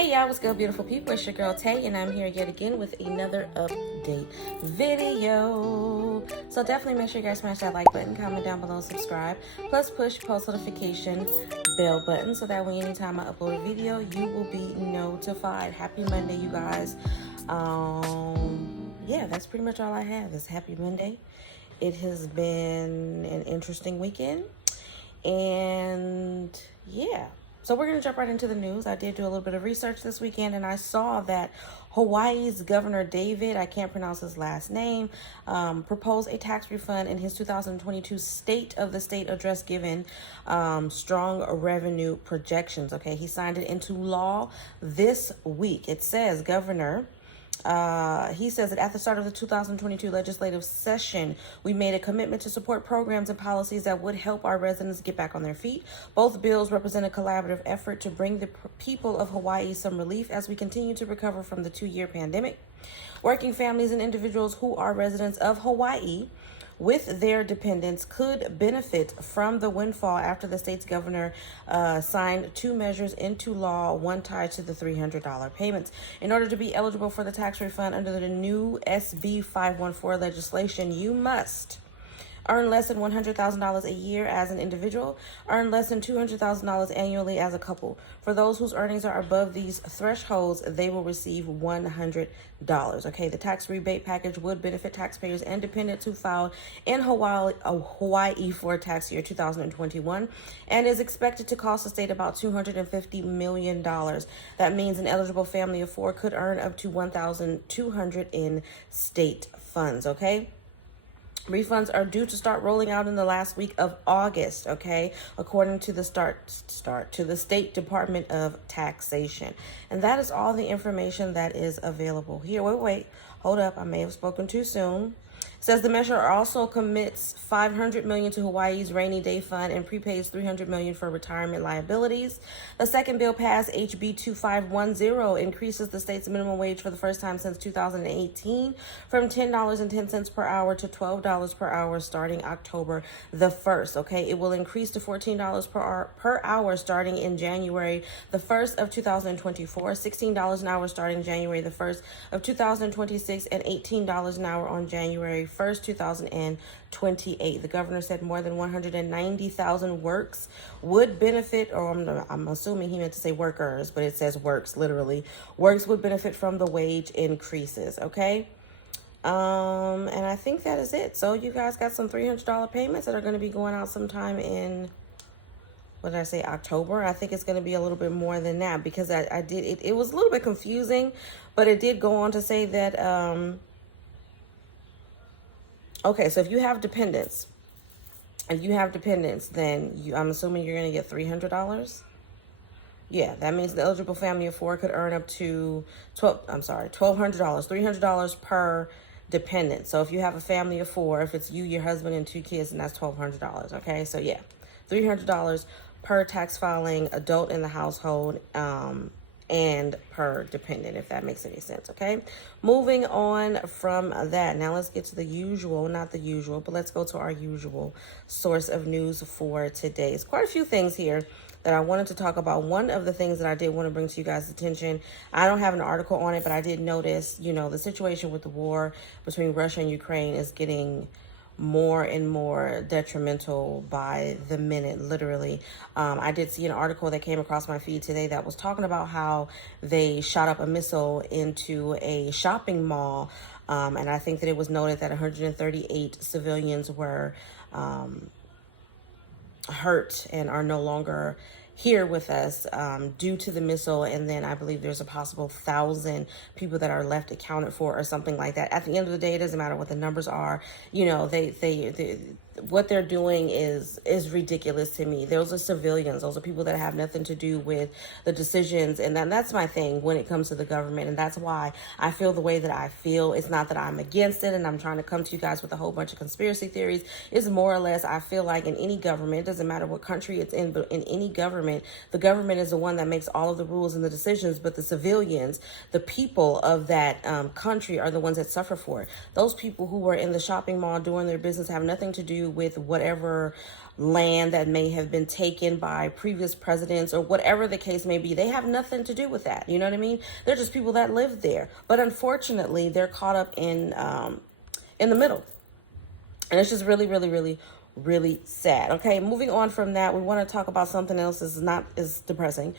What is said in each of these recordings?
Hey y'all, what's good, beautiful people? It's your girl Tay, and I'm here yet again with another update video. So definitely make sure you guys smash that like button, comment down below, subscribe, plus push post notification bell button so that way anytime I upload a video, you will be notified. Happy Monday, you guys. Yeah, that's pretty much all I have is happy Monday. It has been an interesting weekend, and yeah. So we're going to jump right into the news. I did do a little bit of research this weekend, and I saw that Hawaii's Governor David, I can't pronounce his last name, proposed a tax refund in his 2022 State of the State address given strong revenue projections. Okay, he signed it into law this week. It says, Governor... he says that at the start of the 2022 legislative session, we made a commitment to support programs and policies that would help our residents get back on their feet. Both bills represent a collaborative effort to bring the people of Hawaii some relief as we continue to recover from the 2-year pandemic. Working families and individuals who are residents of Hawaii with their dependents could benefit from the windfall after the state's governor signed 2 measures into law, one tied to the $300 payments. In order to be eligible for the tax refund under the new SB 514 legislation, you must earn less than $100,000 a year as an individual, earn less than $200,000 annually as a couple. For those whose earnings are above these thresholds, they will receive $100. Okay, the tax rebate package would benefit taxpayers and dependents who filed in Hawaii for tax year 2021 and is expected to cost the state about $250 million. That means an eligible family of 4 could earn up to $1,200 in state funds. Okay. Refunds are due to start rolling out in the last week of August, okay, according to the to the State Department of Taxation. And that is all the information that is available here. Wait, hold up. I may have spoken too soon. It says the measure also commits $500 million to Hawaii's rainy day fund and prepays $300 million for retirement liabilities. The second bill passed, HB 2510, increases the state's minimum wage for the first time since 2018 from $10.10 per hour to $12 per hour starting October the 1st. Okay, it will increase to $14 per hour starting in January the 1st of 2024, $16 an hour starting January the 1st of 2026, and $18 an hour on January 1st, 2028. The governor said more than 190,000 works would benefit, or I'm assuming he meant to say workers, but it says works, literally. Works would benefit from the wage increases, okay? And I think that is it. So you guys got some $300 payments that are going to be going out sometime in, what did I say, October? I think it's going to be a little bit more than that because it was a little bit confusing, but it did go on to say that, okay, so if you have dependents, then I'm assuming you're going to get $300. Yeah, that means the eligible family of 4 could earn up to $1,200, $300 per dependent. So if you have a family of 4, if it's you, your husband, and 2 kids, then that's $1,200. Okay, so yeah, $300 per tax filing adult in the household, and per dependent, if that makes any sense, okay? Moving on from that, now let's get to the usual, not the usual, but let's go to our usual source of news for today. It's quite a few things here that I wanted to talk about. One of the things that I did want to bring to you guys' attention, I don't have an article on it, but I did notice, the situation with the war between Russia and Ukraine is getting more and more detrimental by the minute, literally. I did see an article that came across my feed today that was talking about how they shot up a missile into a shopping mall. And I think that it was noted that 138 civilians were hurt and are no longer here with us due to the missile, and then I believe there's a possible 1,000 people that are left accounted for or something like that. At the end of the day, it doesn't matter what the numbers are. They what they're doing is ridiculous to me. Those are civilians. Those are people that have nothing to do with the decisions, and that's my thing when it comes to the government, and that's why I feel the way that I feel. It's not that I'm against it and I'm trying to come to you guys with a whole bunch of conspiracy theories. It's more or less, I feel like in any government, it doesn't matter what country it's in, but in any government, the government is the one that makes all of the rules and the decisions, but the civilians, the people of that country are the ones that suffer for it. Those people who were in the shopping mall doing their business have nothing to do do with whatever land that may have been taken by previous presidents or whatever the case may be. They have nothing to do with that. You know what I mean? They're just people that live there. But unfortunately, they're caught up in the middle. And it's just really, really, really, really sad. Okay, moving on from that, we want to talk about something else that's not as depressing.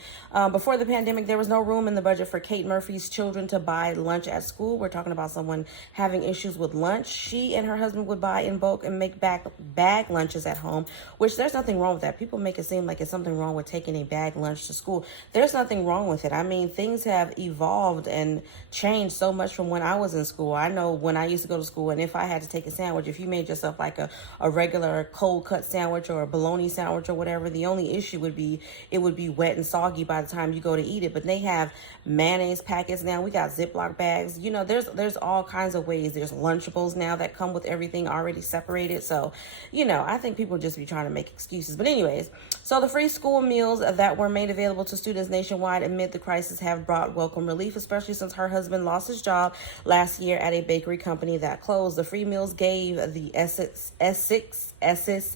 Before the pandemic, there was no room in the budget for Kate Murphy's children to buy lunch at school. We're talking about someone having issues with lunch. She and her husband would buy in bulk and make bag lunches at home, which there's nothing wrong with that. People make it seem like it's something wrong with taking a bag lunch to school. There's nothing wrong with it. I mean, things have evolved and changed so much from when I was in school. I know when I used to go to school, and if I had to take a sandwich, if you made yourself like a regular cold cut sandwich or a bologna sandwich or whatever, the only issue would be it would be wet and soggy by the time you go to eat it. But they have mayonnaise packets now. We got Ziploc bags. You know, there's all kinds of ways. There's Lunchables now that come with everything already separated. So, you know, I think people just be trying to make excuses. But anyways, so the free school meals that were made available to students nationwide amid the crisis have brought welcome relief, especially since her husband lost his job last year at a bakery company that closed. The free meals gave the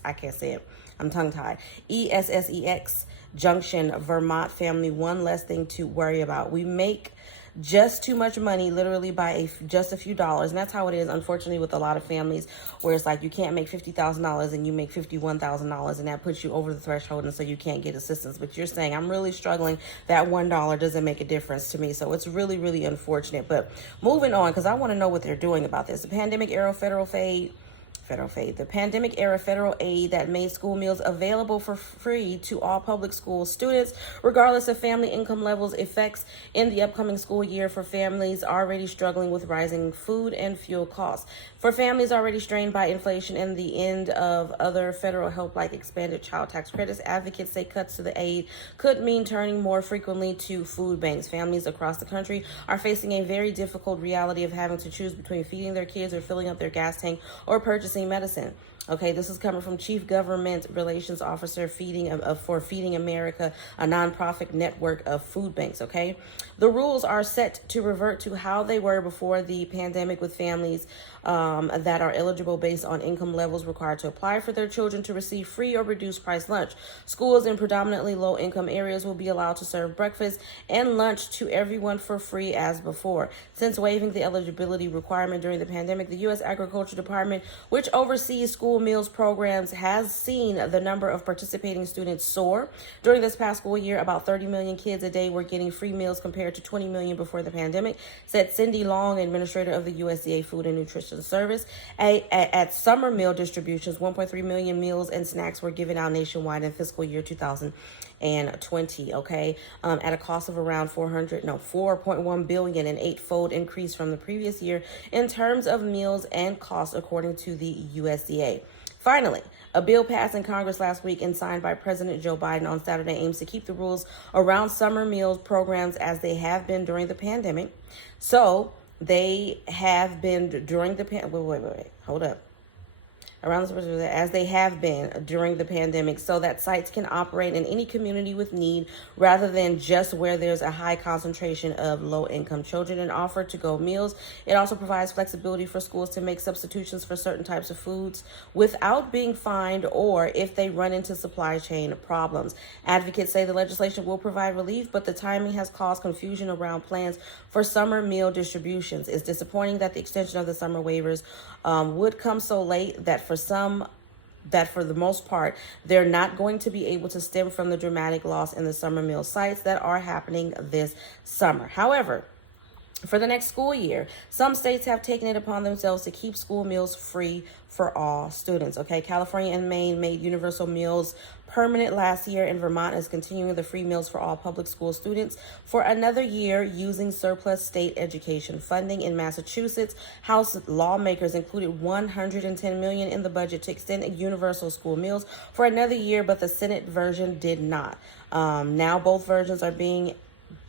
I can't say it, I'm tongue-tied, ESSEX Junction, Vermont family one less thing to worry about. We make just too much money literally by just a few dollars, and that's how it is, unfortunately, with a lot of families, where it's like you can't make $50,000 and you make $51,000, and that puts you over the threshold, and so you can't get assistance. But you're saying, I'm really struggling, that $1 doesn't make a difference to me. So it's really, really unfortunate. But moving on, because I want to know what they're doing about this. The pandemic era the pandemic era federal aid that made school meals available for free to all public school students, regardless of family income levels, effects in the upcoming school year for families already struggling with rising food and fuel costs. For families already strained by inflation and the end of other federal help like expanded child tax credits, advocates say cuts to the aid could mean turning more frequently to food banks. Families across the country are facing a very difficult reality of having to choose between feeding their kids or filling up their gas tank or purchasing medicine. Okay, this is coming from Chief Government Relations Officer for Feeding America, a nonprofit network of food banks. Okay, the rules are set to revert to how they were before the pandemic, with families that are eligible based on income levels required to apply for their children to receive free or reduced price lunch. Schools in predominantly low income areas will be allowed to serve breakfast and lunch to everyone for free as before. Since waiving the eligibility requirement during the pandemic, the U.S. Agriculture Department, which oversees school meals programs, has seen the number of participating students soar. During this past school year, about 30 million kids a day were getting free meals compared to 20 million before the pandemic, said Cindy Long, administrator of the USDA Food and Nutrition Service. At summer meal distributions, 1.3 million meals and snacks were given out nationwide in fiscal year 2020, okay, at a cost of around 4.1 billion, an eightfold increase from the previous year in terms of meals and costs, according to the USDA. Finally, a bill passed in Congress last week and signed by President Joe Biden on Saturday aims to keep the rules around summer meals programs as they have been during the pandemic. So they have been during the hold up. As they have been during the pandemic, so that sites can operate in any community with need rather than just where there's a high concentration of low-income children, and offer to-go meals. It also provides flexibility for schools to make substitutions for certain types of foods without being fined or if they run into supply chain problems. Advocates say the legislation will provide relief, but the timing has caused confusion around plans for summer meal distributions. It's disappointing that the extension of the summer waivers would come so late that for the most part, they're not going to be able to stem from the dramatic loss in the summer meal sites that are happening this summer. However, for the next school year, some states have taken it upon themselves to keep school meals free for all students. Okay, California and Maine made universal meals permanent last year, and Vermont is continuing the free meals for all public school students for another year using surplus state education funding. In Massachusetts, House lawmakers included $110 million in the budget to extend universal school meals for another year, but the Senate version did not. Now both versions are being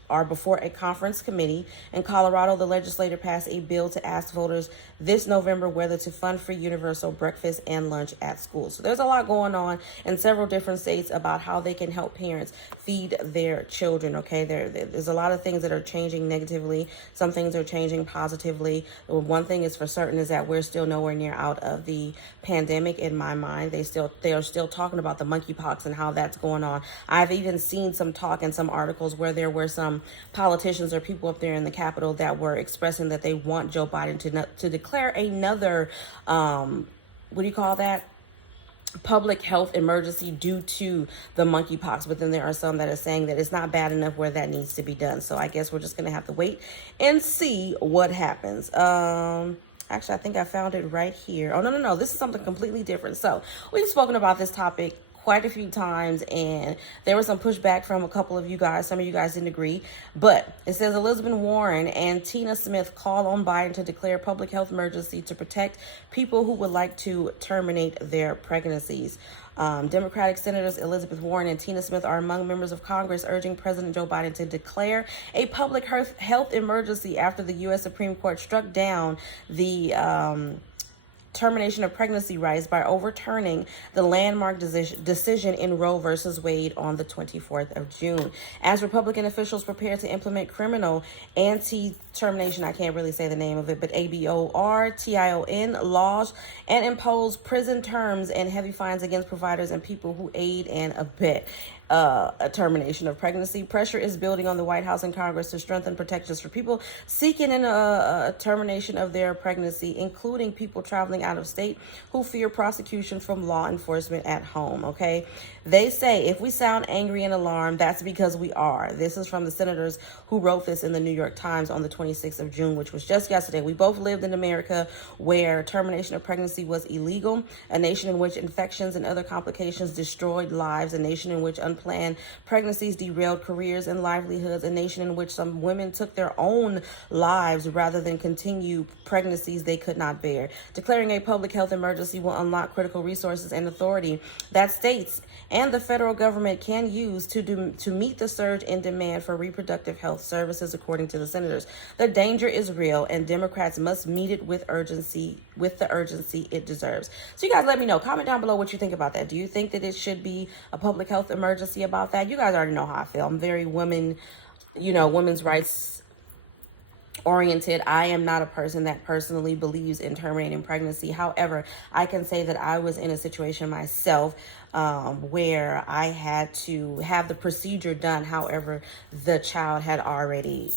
are before a conference committee. In Colorado, the legislature passed a bill to ask voters this November whether to fund free universal breakfast and lunch at school. So there's a lot going on in several different states about how they can help parents feed their children. Okay, there's a lot of things that are changing negatively. Some things are changing positively. One thing is for certain is that we're still nowhere near out of the pandemic. In my mind, they are still talking about the monkeypox and how that's going on. I've even seen some talk in some articles where there were some politicians or people up there in the Capitol that were expressing that they want Joe Biden to declare another what do you call that? Public health emergency due to the monkeypox, but then there are some that are saying that it's not bad enough where that needs to be done. So I guess we're just gonna have to wait and see what happens. Actually, I think I found it right here. Oh, no. This is something completely different. So we've spoken about this topic quite a few times, and there was some pushback from a couple of you guys. Some of you guys didn't agree, but it says Elizabeth Warren and Tina Smith call on Biden to declare public health emergency to protect people who would like to terminate their pregnancies. Democratic Senators Elizabeth Warren and Tina Smith are among members of Congress urging President Joe Biden to declare a public health emergency after the U.S. Supreme Court struck down the termination of pregnancy rights by overturning the landmark decision in Roe versus Wade on the 24th of June. As Republican officials prepare to implement criminal anti-termination, I can't really say the name of it, but abortion laws and impose prison terms and heavy fines against providers and people who aid and abet a termination of pregnancy. Pressure is building on the White House and Congress to strengthen protections for people seeking a termination of their pregnancy, including people traveling out of state who fear prosecution from law enforcement at home. Okay, they say if we sound angry and alarmed, that's because we are. This is from the senators who wrote this in the New York Times on the 26th of June, which was just yesterday. We both lived in America where termination of pregnancy was illegal, a nation in which infections and other complications destroyed lives, a nation in which unplanned pregnancies derailed careers and livelihoods, a nation in which some women took their own lives rather than continue pregnancies they could not bear. Declaring a public health emergency will unlock critical resources and authority that states and the federal government can use to meet the surge in demand for reproductive health services, according to the senators. The danger is real, and Democrats must meet it with the urgency it deserves. So you guys let me know. Comment down below what you think about that. Do you think that it should be a public health emergency about that? You guys already know how I feel. I'm very women's rights oriented. I am not a person that personally believes in terminating pregnancy. However, I can say that I was in a situation myself where I had to have the procedure done. However, the child had already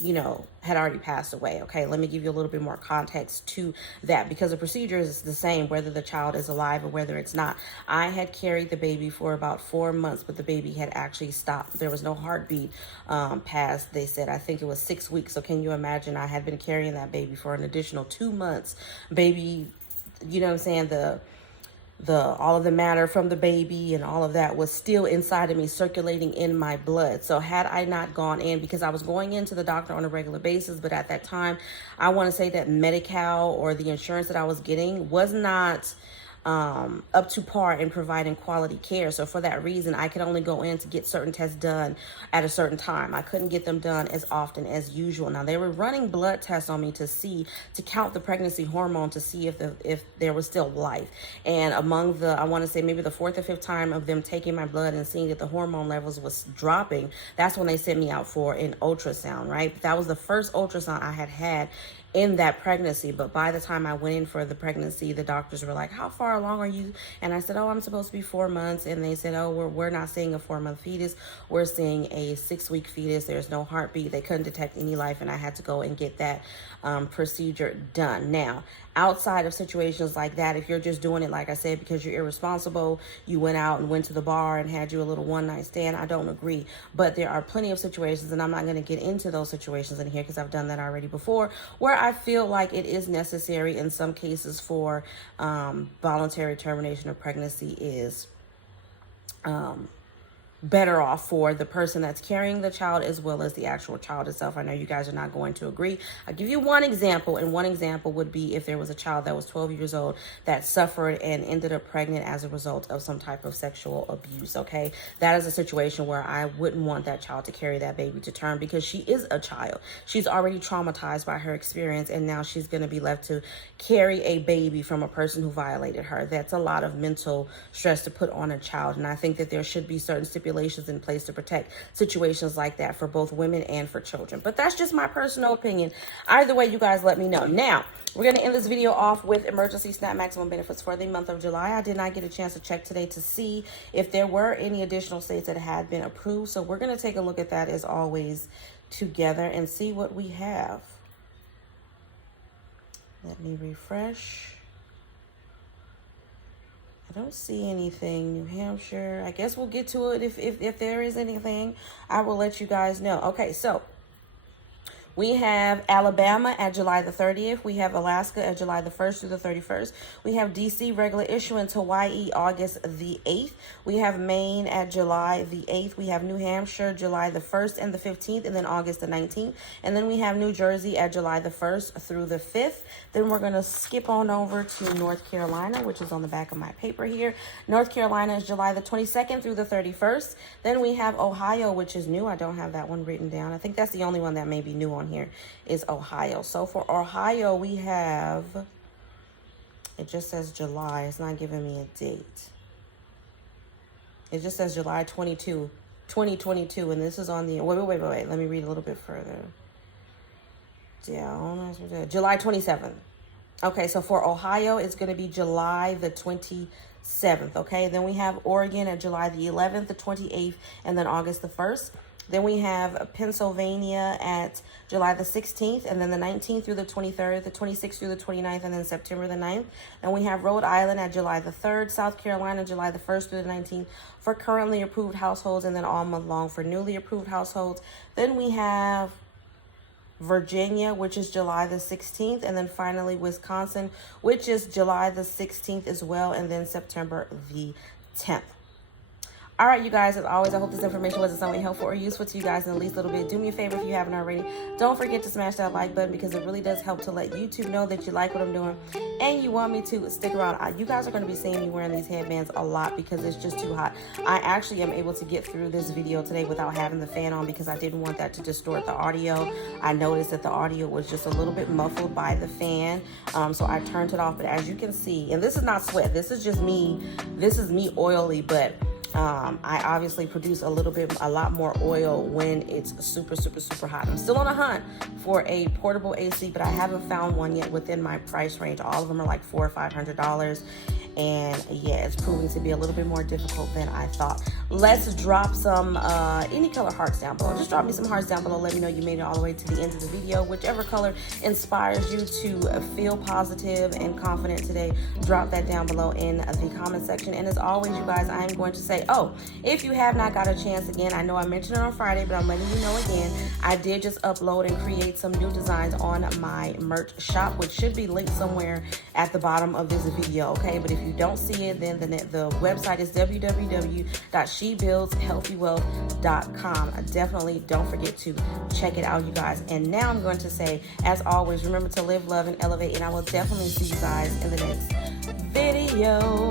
passed away. Okay, let me give you a little bit more context to that, because the procedure is the same whether the child is alive or whether it's not. I had carried the baby for about 4 months, but the baby had actually stopped. There was no heartbeat past, they said, I think it was 6 weeks. So can you imagine? I had been carrying that baby for an additional 2 months. Baby, you know what I'm saying? The all of the matter from the baby and all of that was still inside of me, circulating in my blood. So had I not gone in, because I was going into the doctor on a regular basis, but at that time, I want to say that Medi-Cal or the insurance that I was getting was not up to par in providing quality care. So for that reason, I could only go in to get certain tests done at a certain time. I couldn't get them done as often as usual. Now, they were running blood tests on me to count the pregnancy hormone to see if there was still life. And among I want to say maybe the 4th or 5th time of them taking my blood and seeing that the hormone levels was dropping, that's when they sent me out for an ultrasound, right? That was the first ultrasound I had in that pregnancy. But by the time I went in for the pregnancy, the doctors were like, how far along are you? And I said, oh, I'm supposed to be 4 months. And they said, oh, we're not seeing a 4-month fetus. We're seeing a 6-week fetus. There's no heartbeat. They couldn't detect any life. And I had to go and get that procedure done. Now, outside of situations like that, if you're just doing it, like I said, because you're irresponsible, you went out and went to the bar and had you a little one-night stand, I don't agree. But there are plenty of situations, and I'm not going to get into those situations in here because I've done that already before, where I feel like it is necessary in some cases for voluntary termination of pregnancy is better off for the person that's carrying the child as well as the actual child itself. I know you guys are not going to agree. I'll give you one example, and one example would be if there was a child that was 12 years old that suffered and ended up pregnant as a result of some type of sexual abuse, okay? That is a situation where I wouldn't want that child to carry that baby to term, because she is a child. She's already traumatized by her experience, and now she's going to be left to carry a baby from a person who violated her. That's a lot of mental stress to put on a child, and I think that there should be certain stipulations in place to protect situations like that for both women and for children. But that's just my personal opinion. Either way, you guys let me know. Now, we're going to end this video off with emergency SNAP maximum benefits for the month of July. I did not get a chance to check today to see if there were any additional states that had been approved. So we're going to take a look at that as always together and see what we have. Let me refresh. I don't see anything. New Hampshire. I guess we'll get to it if there is anything. I will let you guys know. Okay, so we have Alabama at July the 30th. We have Alaska at July the 1st through the 31st. We have DC regular issuance, Hawaii August the 8th. We have Maine at July the 8th. We have New Hampshire July the 1st and the 15th, and then August the 19th. And then we have New Jersey at July the 1st through the 5th. Then we're going to skip on over to North Carolina, which is on the back of my paper here. North Carolina is July the 22nd through the 31st. Then we have Ohio, which is new. I don't have that one written down. I think that's the only one that may be new on here is Ohio. So for Ohio, we have, it just says July. It's not giving me a date. It just says July 22, 2022. And this is on the, wait. Let me read a little bit further down. July 27th. Okay, so for Ohio, it's going to be July the 27th. Okay, then we have Oregon at July the 11th, the 28th, and then August the 1st. Then we have Pennsylvania at July the 16th, and then the 19th through the 23rd, the 26th through the 29th, and then September the 9th. And we have Rhode Island at July the 3rd, South Carolina July the 1st through the 19th for currently approved households, and then all month long for newly approved households. Then we have Virginia, which is July the 16th, and then finally Wisconsin, which is July the 16th as well, and then September the 10th. All right, you guys, as always, I hope this information was something helpful or useful to you guys in at least a little bit. Do me a favor if you haven't already. Don't forget to smash that like button, because it really does help to let YouTube know that you like what I'm doing and you want me to stick around. You guys are going to be seeing me wearing these headbands a lot because it's just too hot. I actually am able to get through this video today without having the fan on because I didn't want that to distort the audio. I noticed that the audio was just a little bit muffled by the fan, so I turned it off. But as you can see, and this is not sweat, this is just me. This is me oily, but I obviously produce a lot more oil when it's super hot. I'm still on a hunt for a portable AC, but I haven't found one yet within my price range. All of them are like $400 or $500. And yeah, it's proving to be a little bit more difficult than I thought. Let's drop some any color hearts down below. Just drop me some hearts down below. Let me know you made it all the way to the end of the video. Whichever color inspires you to feel positive and confident today, drop that down below in the comment section. And as always, you guys, I am going to say, if you have not got a chance, again, I know I mentioned it on Friday, but I'm letting you know again, I did just upload and create some new designs on my merch shop, which should be linked somewhere at the bottom of this video, okay? But if you don't see it, then the website is www.shebuildshealthywealth.com. Definitely don't forget to check it out, you guys. And now I'm going to say, as always, remember to live, love, and elevate, and I will definitely see you guys in the next video.